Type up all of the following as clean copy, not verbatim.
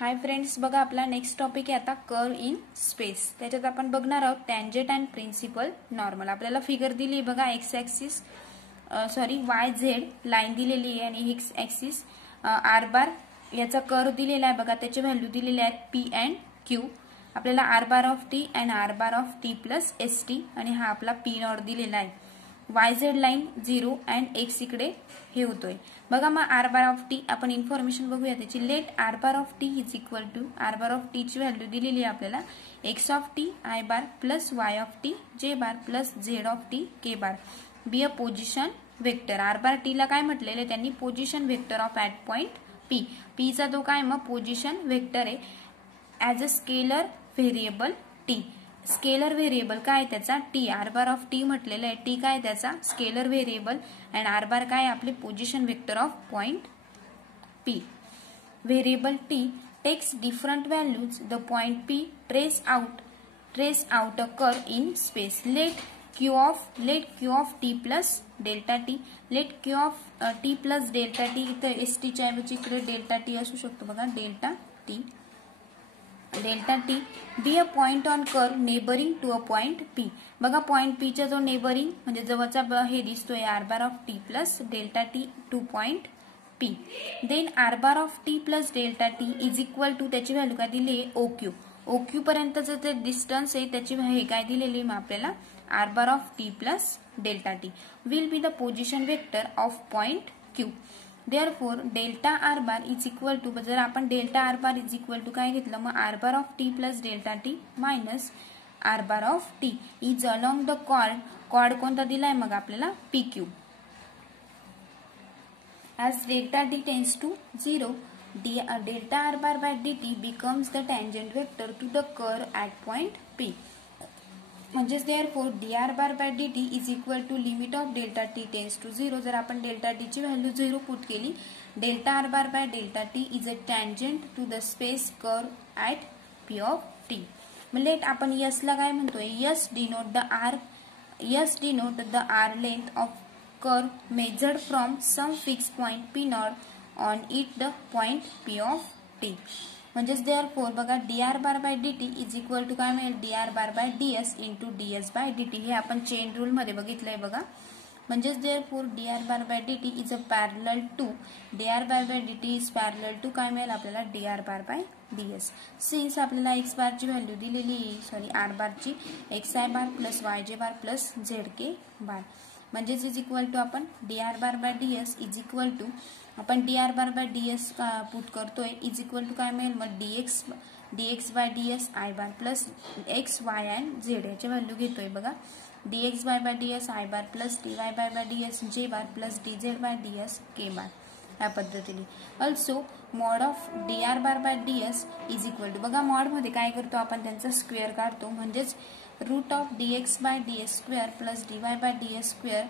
Hi friends, बघा आपला next topic आहे आता कर्व इन स्पेस। त्याच्यात आपण बघणार आहोत टँजेंट अँड प्रिन्सिपल नॉर्मल। आपल्याला फिगर दिली आहे बघा, x axis Y Z line दिलेली आहे आणि एक्स ऍक्सिस आर बार याचा कर्व दिलेला आहे बघा। त्याची व्हॅल्यू दिलेली आहेत पी अँड क्यू। आपल्याला R bar of T and R bar of T plus S T आणि हा आपला पी नॉट दिलेला आहे। Y Z line 0 and X इकडे हे होतोय बघा। मग आर बार ऑफ टी आपण इन्फॉर्मेशन बघूया त्याची। Let R bar of T is equal to R bar of T ची व्हॅल्यू दिलेली आहे आपल्याला X of T I bar plus Y of T J bar plus Z of T K bar be a position vector. R bar T ला काय म्हटलेले त्यांनी, position vector of at point P. P चा तो काय मग position vector आहे as a scalar variable T. Scalar variable काय त्याचा T. R bar of T म्हटलेलं आहे, टी काय त्याचा scalar variable and R bar काय आपले position vector of point P. Variable T takes different values the point P trace out a curve in space. Let Q of T plus delta T. Let Q of T plus delta T, इथं S T च्या ऐवजी इकडे delta T असू शकतो बघा, delta T be a point on curve neighbouring to a point P. बघा point P चा जो नेबरिंग म्हणजे जवळचा हे दिसतोय R bar of T plus delta T to point P. Then R bar of T plus delta T is equal to त्याची value काय दिली आहे ओक्यू। ओक्यू पर्यंतचं ते डिस्टन्स आहे त्याची हे काय दिलेली मग आपल्याला R bar of T plus delta T will be the position vector of point Q. Therefore delta R bar is equal to, जर आपण delta R bar is equal to काय घेतलं मग R bar of T plus delta T minus R bar of T is along the chord कोणता दिलाय मग आपल्याला P Q. As delta T tends to 0 delta R bar by D T becomes the tangent vector to the curve at point P. म्हणजेच therefore D R bar by D T is equal to limit of delta T tends to 0। जर आपण delta T ची value 0 put केली, delta R bar by delta T is a tangent to the space curve at P of T. मग let आपण S ला काय म्हणतोय, S denote the arc length of curve measured from some fix point P naught on it the point P of T. म्हणजेच therefore बघा D R bar by D T is equal to काय मिळेल D R bar by D S into D S by D T. हे आपण chain rule मध्ये बघितलंय बघा। म्हणजेच therefore D R bar by D T is a parallel to D R bar by D T is parallel to काय मिळेल आपल्याला D R bar by D S. Since आपल्याला एक्स बारची व्हॅल्यू दिलेली आर बारची X I bar plus Y J bar plus Z K bar, म्हणजेच is equal to आपण D R bar by D S is equal to आपण D R bar by D S put करतोय is equal to काय मिळेल मग D X by D S I bar plus X Y and Z याची value घेतोय बघा। D X by by D S I bar plus D Y by by D S J bar plus D Z by D S K bar या पद्धतीने। Also mod of D R bar by D S is equal to बघा mod मध्ये काय करतो आपण त्यांचा square काढतो, म्हणजेच root of D X by D S square plus D Y by D S square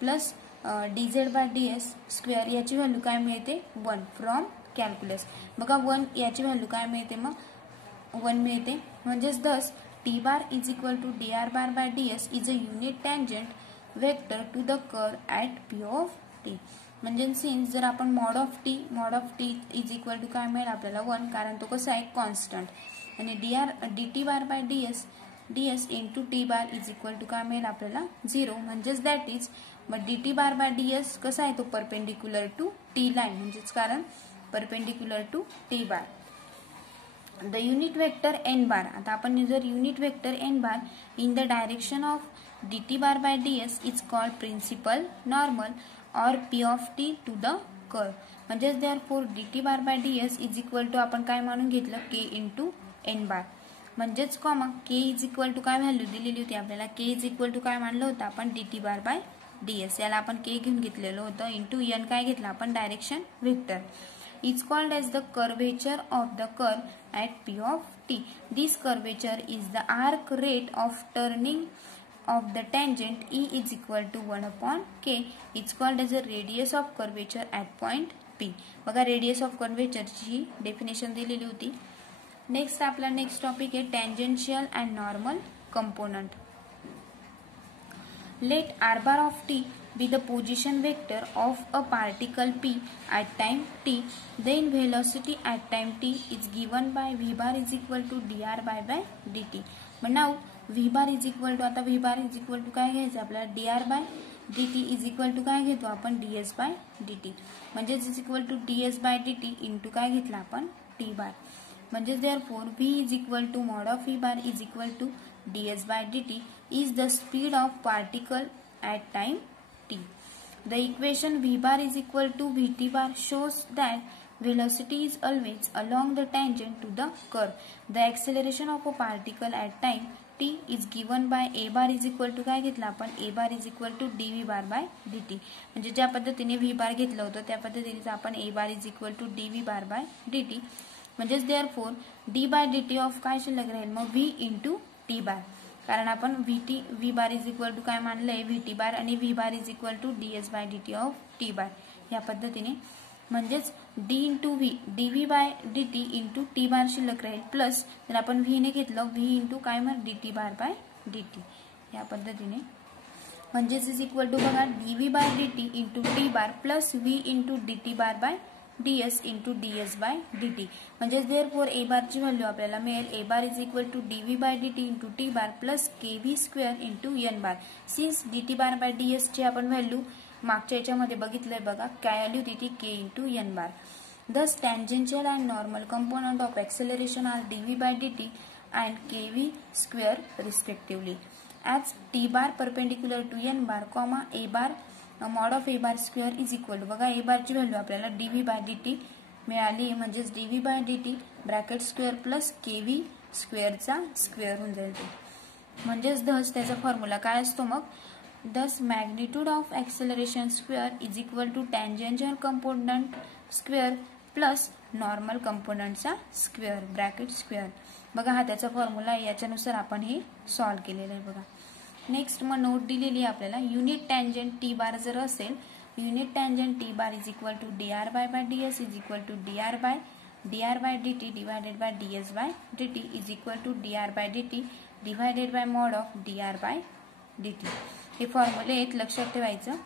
plus D Z by D S square याची value काय मिळते 1 फ्रॉम कॅल्क्युलस। बघा 1 याची व्हॅल्यू काय मिळते मग 1 मिळते। म्हणजेच thus T bar is equal to D R bar by D S is a unit tangent vector to the curve at P of T. म्हणजे सिन्स जर आपण mod of T is equal to काय मिळेल आपल्याला 1, कारण तो कसा आहे कॉन्स्टंट। आणि D T bar by D S into T bar is equal to काय मिळेल आपल्याला 0। म्हणजेच दॅट इज मग D T bar by D S कसा आहे तो परपेंडिक्युलर टू टी लाईन, म्हणजेच कारण perpendicular to T bar. The unit vector N bar, आता आपण जर unit vector N bar in the direction of D T bar by D S is called principal normal और P of T to the curve. म्हणजेच therefore D T bar by D S is equal to आपण काय मानून घेतलं K into N bar, म्हणजेच comma K is equal to काय value दिलेली होती आपल्याला, के इज इक्वल टू काय मानलं होतं आपण D T bar by D S, याला आपण के घेऊन घेतलेलं होतं इंटू एन काय घेतलं आपण direction vector. Is called as the curvature of the curve at P of T. This curvature is the arc rate of turning of the tangent E is equal to 1 upon K. It's called as a radius of curvature at point P. बघा radius of curvature ची definition दिलेली होती। Next आपला next topic आहे tangential and normal component. Let R bar of T be the position vector of a particle p at time t, then velocity at time t is given by v bar is equal to dr by dt. मग नाव v bar is equal to, आता v bar is equal to काय घ्यायचं आपल्याला, dr by dt is equal to काय घेतो आपण, ds by dt. म्हणजेच is equal to ds by dt into काय घेतला आपण, t bar. म्हणजेच therefore v is equal to mod of v bar is equal to ds by dt is the speed of particle at time t. The equation v bar is equal to vt bar shows that velocity is always along the tangent to the curve. The acceleration of a particle at time t is given by a bar is equal to काय घेतला आपण, a bar is equal to dv bar by dt. म्हणजे ज्या पद्धतीने v bar घेतलं होतं त्या पद्धतीने आपण a bar is equal to dv bar by dt. म्हणजेच therefore d by dt of काय शिल्लक राहील मग v इंटू t bar, कारण आपण v bar is equal to काय मानलंय, vt bar आणि v bar is equal to ds by dt of t bar या पद्धतीने. म्हणजेच d into v dv by dt into t bar शिल्लक राहील प्लस जर आपण v ने घेतलं v इंटू काय मग dt bar by dt या पद्धतीने. म्हणजेच इज इक्वल टू बघा dv by dt into t bar plus v into dt bar by ds into ds by dt. म्हणजेच therefore a bar ची व्हॅल्यू आपल्याला मिळेल a bar is equal to dv by dt into t bar plus kv square into n bar. Since dt bar by ds ची आपण value मागच्या याच्यामध्ये बघितलंय बघा, काय व्हॅल्यू होती k into n bar. Thus tangential and normal component of acceleration are dv by dt and kv square respectively. As t bar perpendicular to n bar, a bar mod of a bar square is equal to बघा a bar ची value आपल्याला dv by dt मिळाली. म्हणजेच dv by dt bracket square plus kv स्क्वेअरचा square होऊन जाईल ते. म्हणजेच thus त्याचा फॉर्म्युला काय असतो मग, thus magnitude of acceleration square is equal to tangential component square plus normal कंपोनंटचा स्क्वेअर ब्रॅकेट स्क्वेअर. बघा हा त्याचा फॉर्म्युला आहे, याच्यानुसार आपण हे सॉल्व्ह केलेलं आहे बघा. नेक्स्ट मग नोट दिलेली आहे आपल्याला, युनिट टँजंट टी बार जर असेल, unit tangent T bar is equal to dr by ds is equal to dr by dt divided by ds by dt is equal to dr by dt divided by mod of dr by dt. हे फॉर्म्युले आहेत, लक्षात ठेवायचं.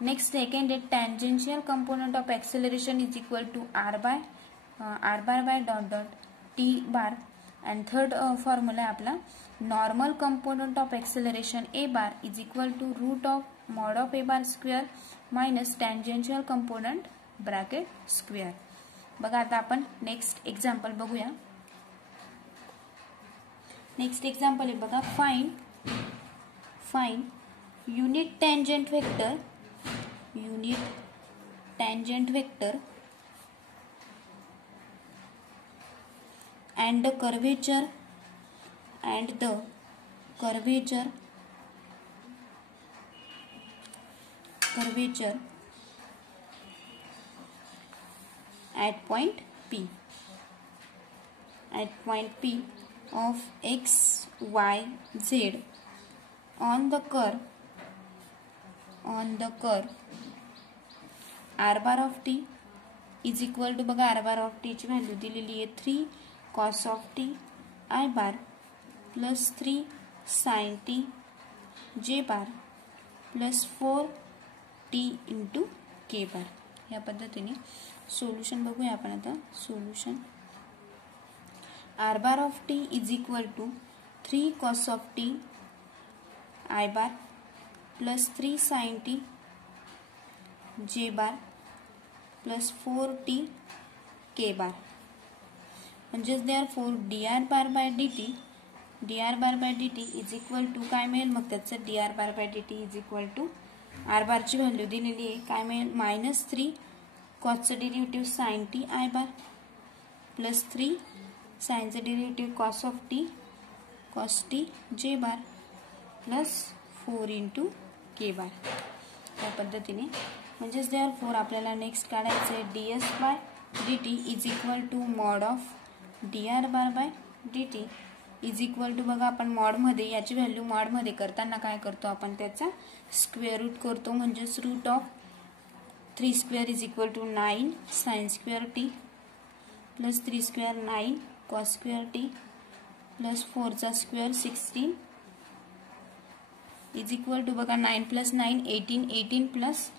Next second आहे tangential component of acceleration is equal to r bar by dot dot t bar. And third formula आहे आपला normal component of acceleration a bar is equal to root of mod of a bar square minus tangential component bracket square. बघा आता आपण next example बघूया. Next example आहे बघा, find unit tangent vector and the curvature at point P of x y z on the curve r bar of t is equal to बघा r bar of t ची value दिलेली आहे 3 cos of t I bar plus 3 sin t j bar plus 4 t into k bar. या पद्धतीने solution बघूया आपण आता. Solution r bar of t is equal to 3 cos of t I bar plus 3 sin t j bar plus 4 t k bar. म्हणजेच therefore dr bar by dt is equal to काय मिळेल मग त्याचं, dr bar by dt is equal to r bar ची value दिलेली आहे काय मिळेल -3 cosचं derivative sin t I bar plus 3 साइनचं derivative cos of t cos t j bar plus 4 into k bar. या पद्धतीने म्हणजेच therefore आपल्याला नेक्स्ट काढायचं आहे ds by dt is equal to mod of dr bar by dt is equal to बघा आपण मॉडमध्ये याची व्हॅल्यू मॉडमध्ये करताना काय करतो आपण, त्याचा स्क्वेअर रूट करतो. म्हणजेच root of 3 square is equal to 9 sine square T plus 3 square 9 cos square T plus 4चा स्क्वेअर 16 इज इक्वल टू बघा 9 + 9 18, 18 +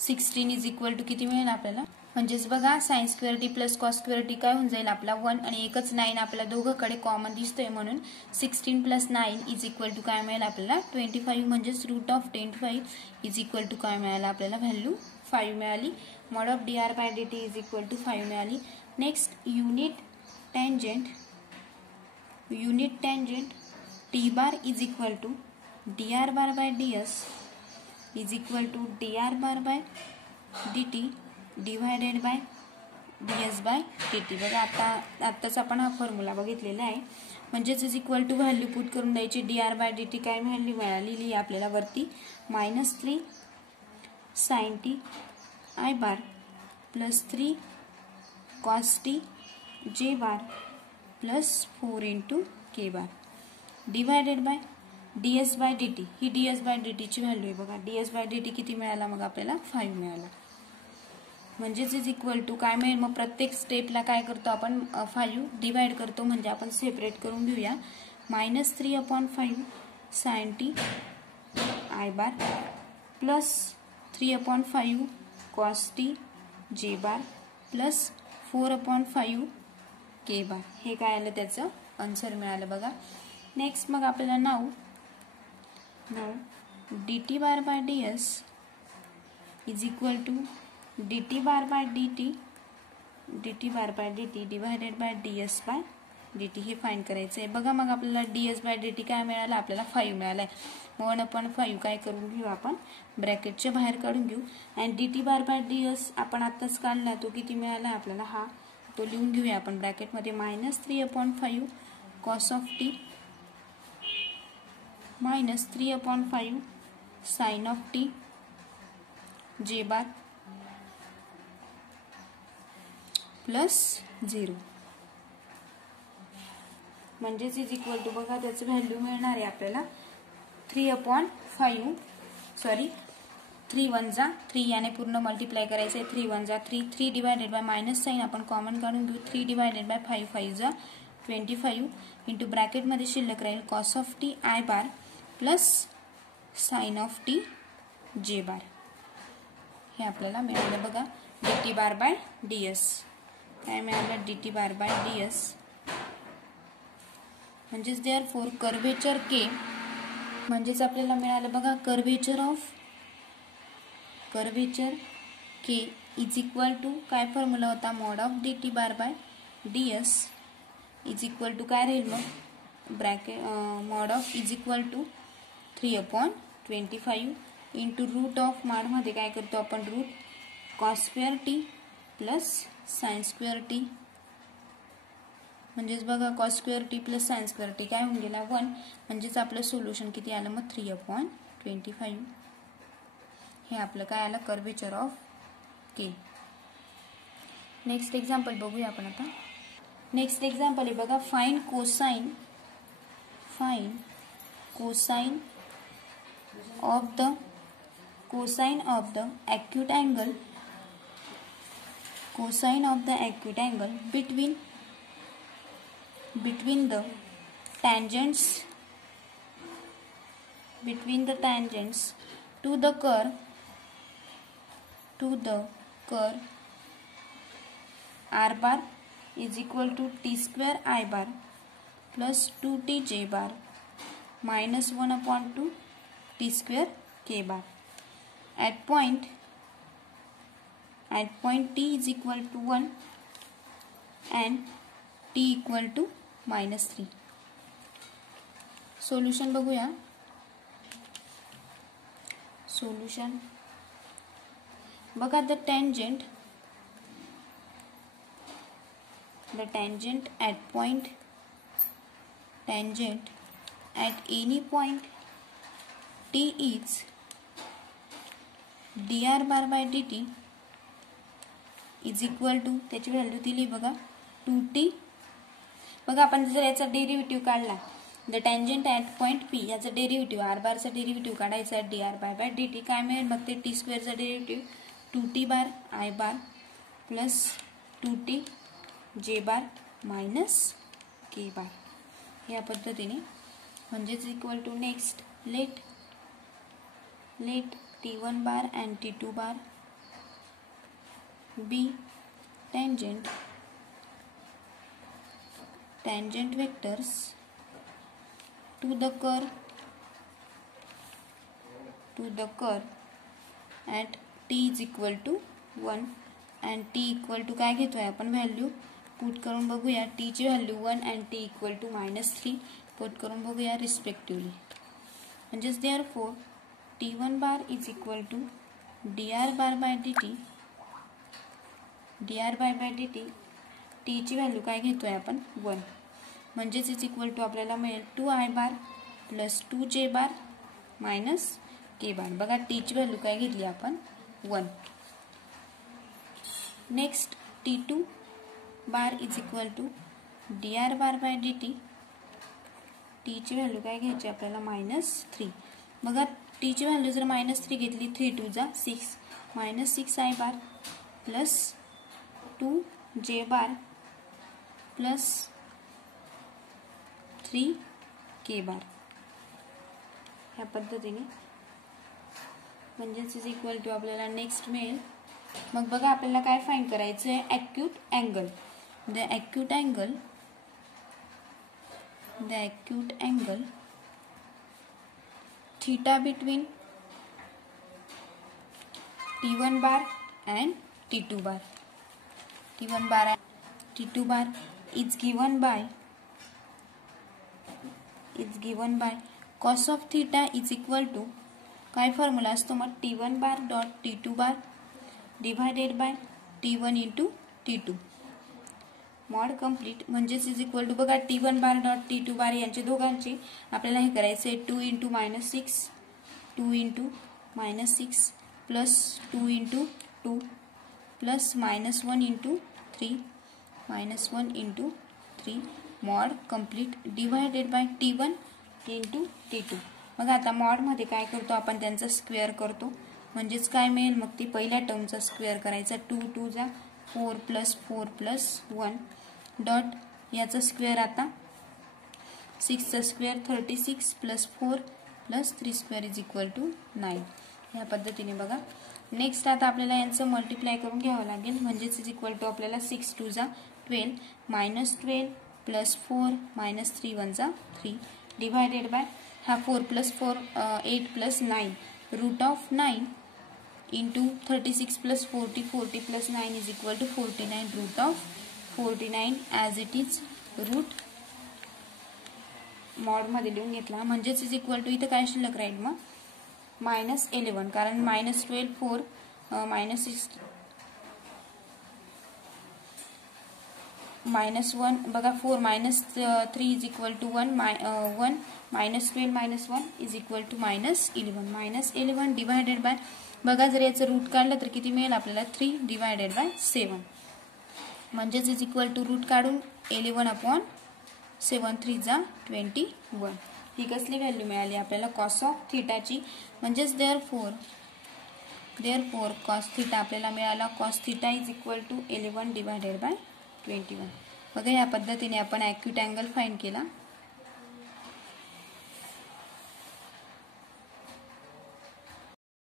16 इज इक्वल टू किती मिळेल आपल्याला, म्हणजेच बघा sin square T plus cos square T काय होऊन जाईल आपला 1 आणि एकच 9 आपल्याला दोघंकडे कॉमन दिसतोय म्हणून 16 + 9 इज इक्वल टू काय मिळेल आपल्याला 25, म्हणजेच √25 इज इक्वल टू काय मिळालं आपल्याला व्हॅल्यू 5 मिळाली. Mod of dr/dt is equal to 5 मिळाली. Next unit tangent T bar is equal to dr/ds is equal to dr/dt divided by ds/dt. बघा आत्ताच आपण हा फॉर्म्युला बघितलेला आहे. म्हणजेच is equal to value put करून द्यायची. dr/dt काय व्हॅल्यू मिळालेली आपल्याला वरती -3 sin t I bar plus 3 cos t j bar plus 4 into k bar divided by ds/dt. He ds/dt ची व्हॅल्यू आहे बघा. ds/dt किती मिळाला मग आपल्याला 5 मिळाला. म्हणजेच इज इक्वल टू काय मिळेल मग प्रत्येक स्टेपला काय करतो आपण 5 डिवाइड करतो, म्हणजे आपण सेपरेट करून घेऊया. -3/5 sin t I bar plus 3/5 cos t j bar plus 4/5 k बार. हे काय आलं त्याचं आन्सर मिळालं बघा. नेक्स्ट मग आपल्याला नाव dt/ds is equal to dt/dt divided by ds/dt हे फाइंड करायचं आहे बघा. मग आपल्याला ds/dt काय मिळालं आपल्याला 5 मिळालंय. 1/5 काय करून घेऊ आपण ब्रॅकेटच्या बाहेर काढून घेऊ. आणि dt/ds आपण आत्ताच काढला तो किती मिळाला आपल्याला, हा तो लिहून घेऊया आपण ब्रॅकेटमध्ये. -3/5 cos of t -3/5 sin of t j bar plus 0. म्हणजेच इज इक्वल टू बघा त्याचं व्हॅल्यू मिळणार आहे आपल्याला 3/5 3 1 जा 3 याने पूर्ण मल्टिप्लाय करायचं आहे. 3 1 जा 3 3 डिवायडेड बाय मायनस साइन आपण कॉमन काढून घेऊ. 3 डिवायडेड बाय 5 5 जा 25 इंटू ब्रॅकेटमध्ये शिल्लक राहील cos of T I bar plus sign of T j बार. हे आपल्याला मिळालं बघा dt/ds. काय मिळालं dt/ds. म्हणजेच देअरफॉर कर्वेचर k म्हणजेच आपल्याला मिळालं बघा curvature k is equal to काय फॉर्म्युला होता mod of dt/ds is equal to काय राहील मग bracket mod of is equal to 3/25 into root of मध्ये काय करतो आपण root cos square T plus sine square T. म्हणजेच बघा cos square T plus sine square T काय होऊन गेला 1. म्हणजेच आपलं सोल्युशन किती आलं मग 3/25. हे आपलं काय आलं curvature of K. Next example बघूया आपण आता. नेक्स्ट एक्झाम्पल आहे बघा find cosine of the acute angle between the tangents to the curve r bar is equal to t square I bar plus 2t j bar minus 1/2 t square k bar at point t is equal to 1 and t equal to -3. Solution बघूया. Solution बघा the tangent at any point t is dr/dt is equal to त्याची value दिली बघा 2t. बघा आपण जर याचा derivative काढला the tangent at point P याचा डेरिव्हेटिव्ह r बारचा डेरिव्हेटिव्ह काढायचा dr/dt काय मिळेल मग ते t स्क्वेअरचा derivative 2t bar I bar plus 2t j bar minus k bar. या पद्धतीने म्हणजेच equal to next let let T1 bar and T2 bar be tangent vectors to the curve at t is equal to 1 and t equal to काय घेतोय आपण value put करून बघूया. t ची value 1 and t equal to -3 put करून बघूया respectively. म्हणजेच therefore t1 bar is equal to dr bar by dt t ची व्हॅल्यू काय घेतोय आपण 1 म्हणजेच इज इक्वल टू आपल्याला मिळेल 2i bar plus 2j bar minus k bar. बघा t ची व्हॅल्यू काय घेतली आपण 1. Next t2 bar is equal to dr bar by dt t ची व्हॅल्यू काय घ्यायची आपल्याला -3. बघा t ची व्हॅल्यू जर -3 घेतली 3 2 जा 6 -6i bar plus 2j bar plus 3k bar ह्या पद्धतीने म्हणजेच इज इक्वल टू आपल्याला नेक्स्ट मिळेल. मग बघा आपल्याला काय फाइंड करायचं आहे acute angle. The acute angle theta between T1 bar and T2 bar. T1 bar and T2 bar is given by cos of theta is equal to काय formula असतो मग T1 bar dot T2 bar divided by T1 into T2 mod complete म्हणजेच is equal to बघा T1 bar dot T2 bar यांचे दोघांचे आपल्याला हे करायचे 2 into -6 2 into -6 plus 2 into 2 plus -1 into 3 -1 into 3 mod complete divided by T1 into T2. मग आता मॉडमध्ये काय करतो आपण त्यांचा स्क्वेअर करतो म्हणजेच काय मिळेल मग ती पहिल्या टर्मचा स्क्वेअर करायचा 2 2 जा 4 प्लस 4 प्लस 1 डॉट याचा स्क्वेअर आता 6 चा square 36 plus 4 plus 3 square is equal to 9. ह्या पद्धतीने बघा. नेक्स्ट आता आपल्याला यांचं मल्टिप्लाय करून घ्यावं लागेल म्हणजेच इज इक्वल टू आपल्याला 6 2 जा 12 -12 प्लस 4 -3 1 जा 3 डिवायडेड बाय हा 4 plus 4 8 plus 9 root of 9 into 36 plus 40 plus 9 is equal to 49 root of 49 as it is root मॉडमध्ये लिहून घेतला म्हणजेच इज इक्वल टू इथं काय शिल्लक राहील मग -11 कारण -12 4 -6 -1 बघा 4 -3 is equal to 1 -12 -1 is equal to -11 -11 divided by बघा जर याचं रूट काढलं तर किती मिळेल आपल्याला 3 डिवायडेड बाय 7 म्हणजेच इज इक्वल टू रूट काढून 11/7 3 जा 21. ही कसली व्हॅल्यू मिळाली आपल्याला कॉस ऑफ थीटाची म्हणजेच देअरफोर कॉस थीटा आपल्याला मिळाला cos theta is equal to 11 divided by 21. बघा या पद्धतीने आपण ॲक्यूट अँगल फाइंड केला.